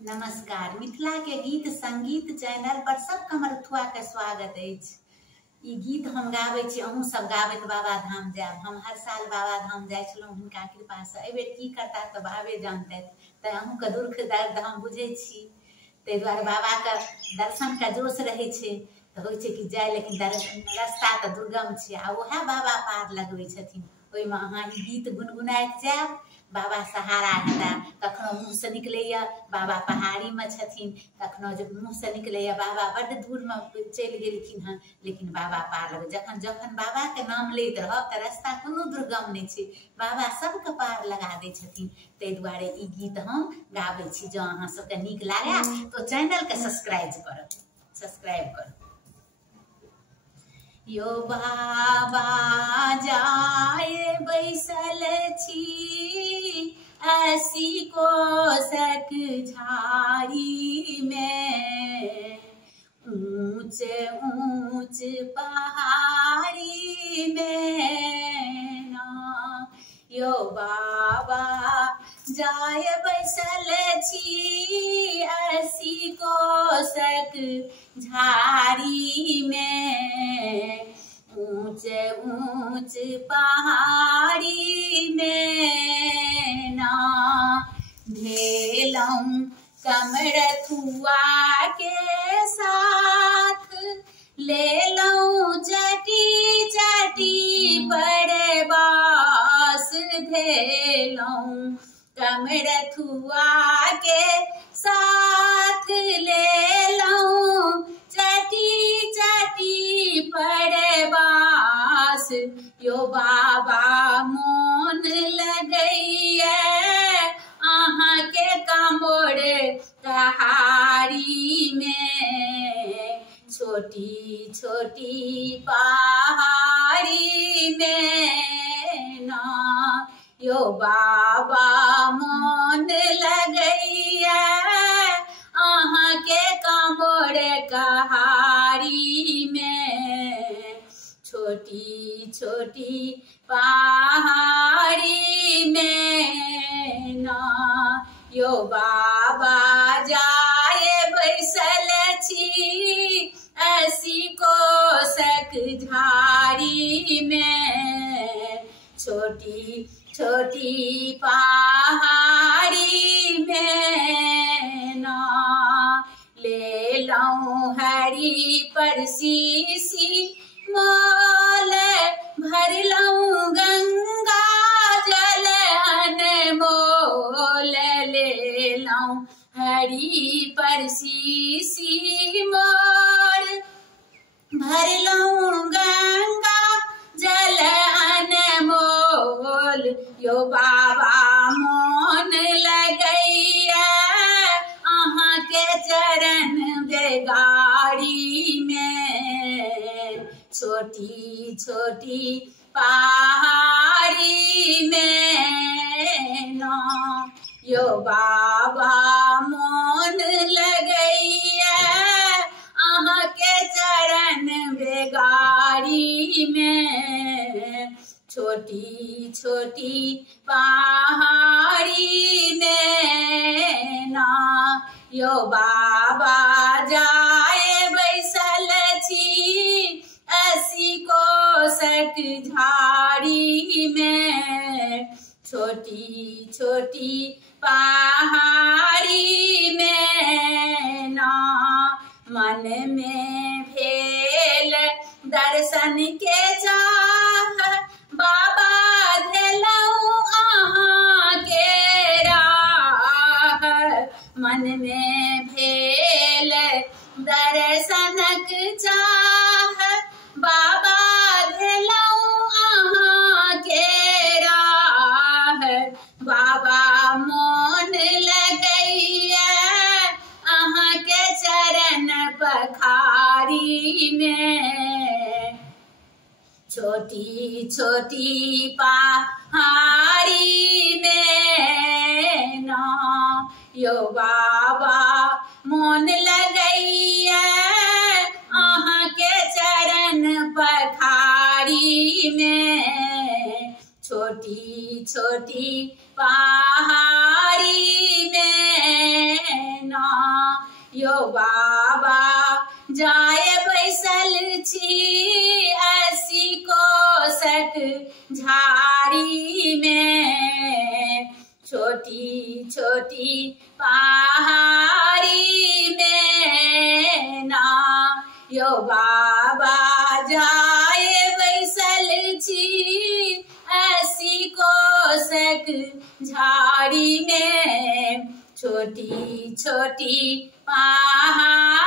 नमस्कार। मिथिला के गीत संगीत चैनल पर सब कमरथुआ के स्वागत है। ई गीत हम गावे छी, अहूँ सब गाबैत बाबा धाम जायब। हम हर साल बाबा धाम जाय छलहुँ हुनका कृपा से। एहि बेर की करता तो बाबे जानते, तो अहूँ के दुख दर्द हम बुझे छी। ते द्वारे बाबा के दर्शन का जोश रहे छे, तो होइ छे कि जाय, लेकिन रास्ता तो दुर्गम छे आ वह बाबा पार लगवे छथिन। ओहिमे अहाँ ई गीत गुनगुनाइत जायब, बाबा सहारा हेता। कखनो मुँह से निकलैया बाबा पहाड़ी में छथिन, कखनो जब मुँह से निकलैया बाबा बड़ दूर में चलि गेलखिन हँ, लेकिन बाबा पार लगे। जखन जखन बाबा के नाम लैत रहब तो रास्ता कोनो दुर्गम नहीं छे, बाबा सबके पार लगा दै छथिन। ताहि दुआरे ई गीत हम गाबै छी। जँ अहाँ सबके नीक लागे तो चैनल के सब्सक्राइब करू। यो बाबा जाए बैसल छी 80 कोसक झाड़ी में, ऊंच ऊंच पहाड़ी में ना। यो बाबा जाए बैसल छी 80 कोसक झाड़ी में, ऊंच ऊंच पहाड़ी में ना। भेलऊं कमरथुआ के साथ, ले लऊं चटी चटी परबास। भेलऊं कमरथुआ के साथ, ले लऊं चटी चटी परबास। यो बाबा मोन लगैया अहाँ के कमोर कहारी में, छोटी छोटी पहाड़ी में ना। यो बाबा मोन लगैया अहाँ के कमोर कहारी में, छोटी छोटी पहाड़ी में ना। यो बाबा जाए बैसल छी 80 कोसक झाड़ी में, छोटी छोटी पहाड़ी में ना। ले लऊं हरी पर शीशी मोल, भर लऊं गंगा जल अनमोल। ले लऊं हरी पर शीशी मोल, भर लऊं गंगा जल अनमोल। यो बाबा मोन लगैया अहाँ के चरण बेगारी में, छोटी छोटी पहाड़ी में ना। यो बाबा मोन लगैया अहाँ के चरण बेगारी में, छोटी छोटी पहाड़ी में ना। यो बाबा जाए बैसल छी 80 कोसक झाड़ी में, छोटी छोटी पहाड़ी में ना। मन में भेल दर्शन के चाह, बाबा धेलऊं अहाँ के राह। मन में भेल दर्शनक चाह, बाबा धेलऊं अहाँ के राह। बाबा मोन लगैया अहाँ के चरण पखारी में, छोटी छोटी पहाड़ी में ना। यो बाबा मोन लगैया अहाँ के चरण पखारी में, छोटी छोटी पहाड़ी में यो बाबा जाए बैसल छी 80 कोसक झाड़ी में, छोटी छोटी पहाड़ी में ना। यो बाबा जाए बैसल छी 80 कोसक झाड़ी में, छोटी छोटी पहाड़ी